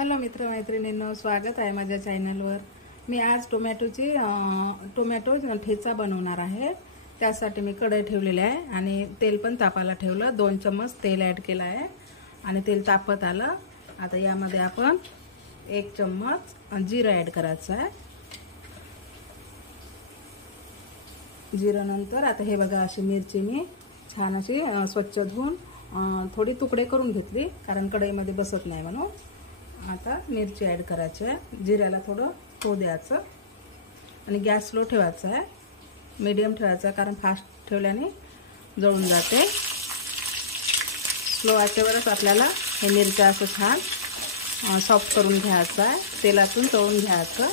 Hello मित्रमैत्रिणींनो, स्वागत आहे माझ्या चॅनलवर। मी आज टोमॅटो ठेचा बनवणार आहे। त्यासाठी मी कढई ठेवलेली आहे आणि तेल पण तापायला ठेवलं। 2 चम्मच तेल ॲड केलं आहे आणि तेल तापत आलं। आता यामध्ये आपण 1 चम्मच जिरं ॲड करायचं आहे। जिरं नंतर आता हे बघा, अशी मिरची मी छान अशी स्वच्छ धुवून थोडी तुकडे करून घेतली, कारण कढईमध्ये बसत नाही म्हणून। आता मिरची ॲड करायची आहे। जिऱ्याला थोडं होऊ द्यायचं आणि गॅस स्लो ठेवायचा आहे, मीडियम ठेवायचा, कारण फास्ट ठेवल्याने जळून जाते। स्लो आचेवरच आपल्याला हे मिरच्या असं छान सॉफ्ट करून घ्यायचं आहे, तेलातून तळून घ्यायचं।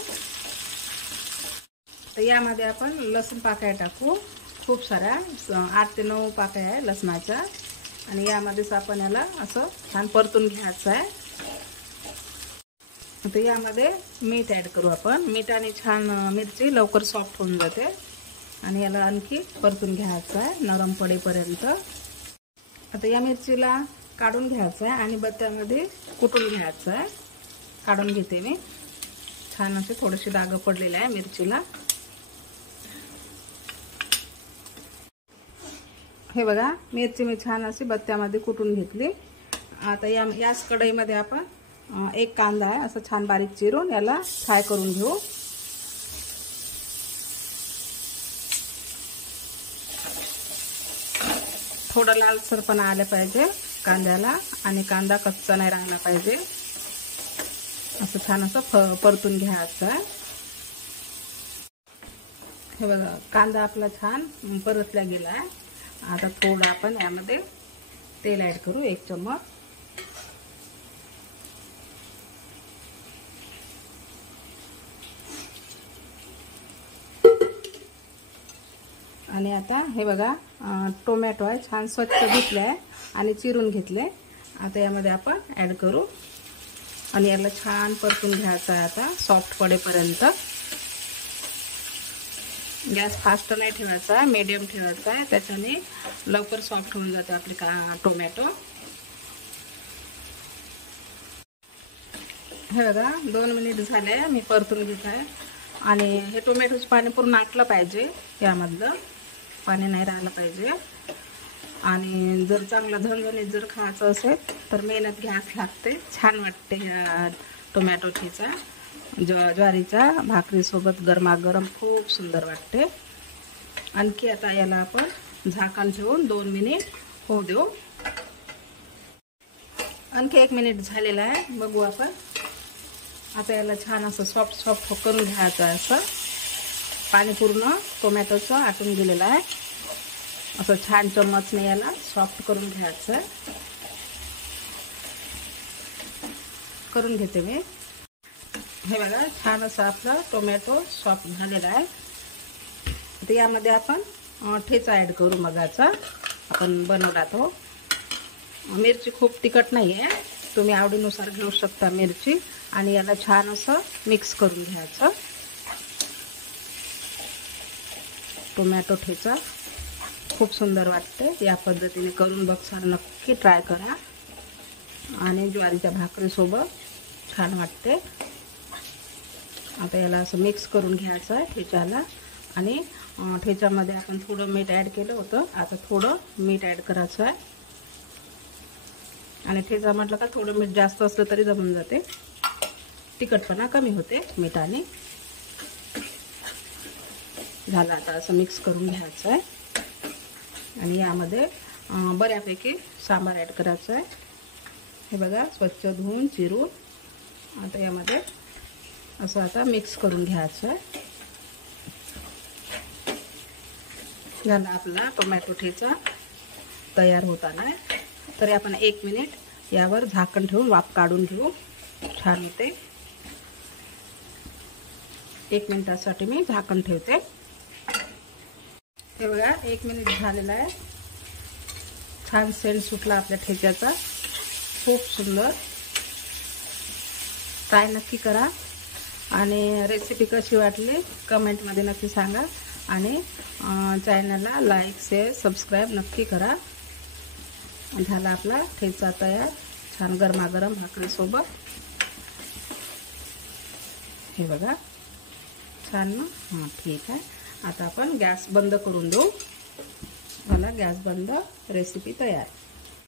तर यामध्ये आपण लसूण पाकळ्या टाकू, खूप साऱ्या 8 ते 9 पाकळ्या आहे लसणाच्या, आणि यामध्येच आपण याला असं छान परतून घ्यायचं आहे। आता यामध्ये मीठ ॲड करू आपण। मीठाने छान मिरची लवकर सॉफ्ट होऊन जाते आणि याला आणखी परतून घ्यायचं आहे नरम पडेपर्यंत। आता या मिरचीला काढून घ्यायचं आहे आणि बत्त्यामध्ये कुटून घ्यायचं आहे। काढून घेते मी, छान असे थोडेसे डाग पडलेले आहे मिरचीला। हे बघा, मिरची मी छान अशी बत्त्यामध्ये कुटून घेतली। आता याच कढईमध्ये आपण 1 कांदा आहे असं छान बारीक चिरून याला फ्राय करून घेऊ। थोडं लालसरपणा आलं पाहिजे कांद्याला आणि कांदा कच्चा नाही राहिला पाहिजे, असं छान असं परतून घ्यायचं आहे। हे बघा, कांदा आपला छान परतला गेला आहे। आता थोडं आपण यामध्ये तेल ॲड करू, 1 चम्मच। आणि आता हे बघा, टोमॅटो आहे छान स्वच्छ धुतले आहे आणि चिरून घेतले। आता यामध्ये आपण ॲड करू आणि याला छान परतून घ्यायचं आहे आता सॉफ्ट पडेपर्यंत। गॅस फास्ट नाही ठेवायचा आहे, मीडियम ठेवायचा आहे, त्याच्याने लवकर सॉफ्ट होऊन जाते आपली टोमॅटो। हे बघा, 2 मिनिट झाले मी परतून घेत आहे आणि हे टोमॅटोचं पाणी पूर्ण आटलं पाहिजे, यामधलं पाणी नाही राहिलं पाहिजे। आणि जर चांगलं झणझणीत जर खायचं असेल तर मेहनत घ्यायला लागते, छान वाटते टोमॅटो ठेचा। ज्वारीच्या भाकरीसोबत गरमागरम खूप सुंदर वाटते। आणखी आता याला आपण झाकण ठेवून 2 मिनिट होऊ देऊ। आणखी 1 मिनिट झालेला आहे, बघू आपण। आता याला छान असं सॉफ्ट करून घ्यायचं आहे। असं पाणी पूर्ण टोमॅटोचं आटून गेलेलं आहे, असं छान चम्मचने याला सॉफ्ट करून घ्यायचं आहे। करून घेते मी। हे बघा, छान असं आपलं टोमॅटो सॉफ्ट झालेला आहे। तर यामध्ये आपण ठेचा ॲड करू मगाचा आपण बनवला तो। मिरची खूप तिखट नाही आहे, तुम्ही आवडीनुसार घेऊ शकता मिरची। आणि याला छान असं मिक्स करून घ्यायचं। टोमॅटो ठेचा खूप सुंदर वाटते, या पद्धतीने करून बघा, नक्की ट्राय करा। आणि ज्वारीच्या भाकरीसोबत छान वाटते। आता याला असं मिक्स करून घ्यायचं आहे ठेच्याला। आणि ठेच्यामध्ये आपण थोडं मीठ ॲड केलं होतं, आता थोडं मीठ ॲड करायचं आहे। आणि ठेचा म्हटलं का थोडं मीठ जास्त असलं तरी जमून जाते, तिखटपणा कमी होते मिठाने। झालं, आता असं मिक्स करून घ्यायचं आहे। आणि यामध्ये बऱ्यापैकी सांबार ॲड करायचं आहे। हे बघा, स्वच्छ धुवून चिरून आता यामध्ये असं आता मिक्स करून घ्यायचं आहे। झाला आपला टोमॅटो ठेचा तयार होत आलाय। तरी आपण 1 मिनिट यावर झाकण ठेवून वाफ काढून घेऊ, छान होते। 1 मिनिटासाठी मी झाकण ठेवते। हे बघा, 1 मिनिट झालेला आहे, छान सेंट सुटला आपल्या ठेच्याचा, खूप सुंदर। ट्राय नक्की करा आणि रेसिपी कशी वाटली कमेंटमध्ये नक्की सांगा। आणि चॅनलला लाईक, शेअर, सबस्क्राईब नक्की करा। झाला आपला ठेचा तयार, छान गरमागरम भाकरीसोबत। हे बघा छान ना. हां ठीक आहे. आता आपण गॅस बंद करून देऊ. मला गॅस बंद, रेसिपी तयार.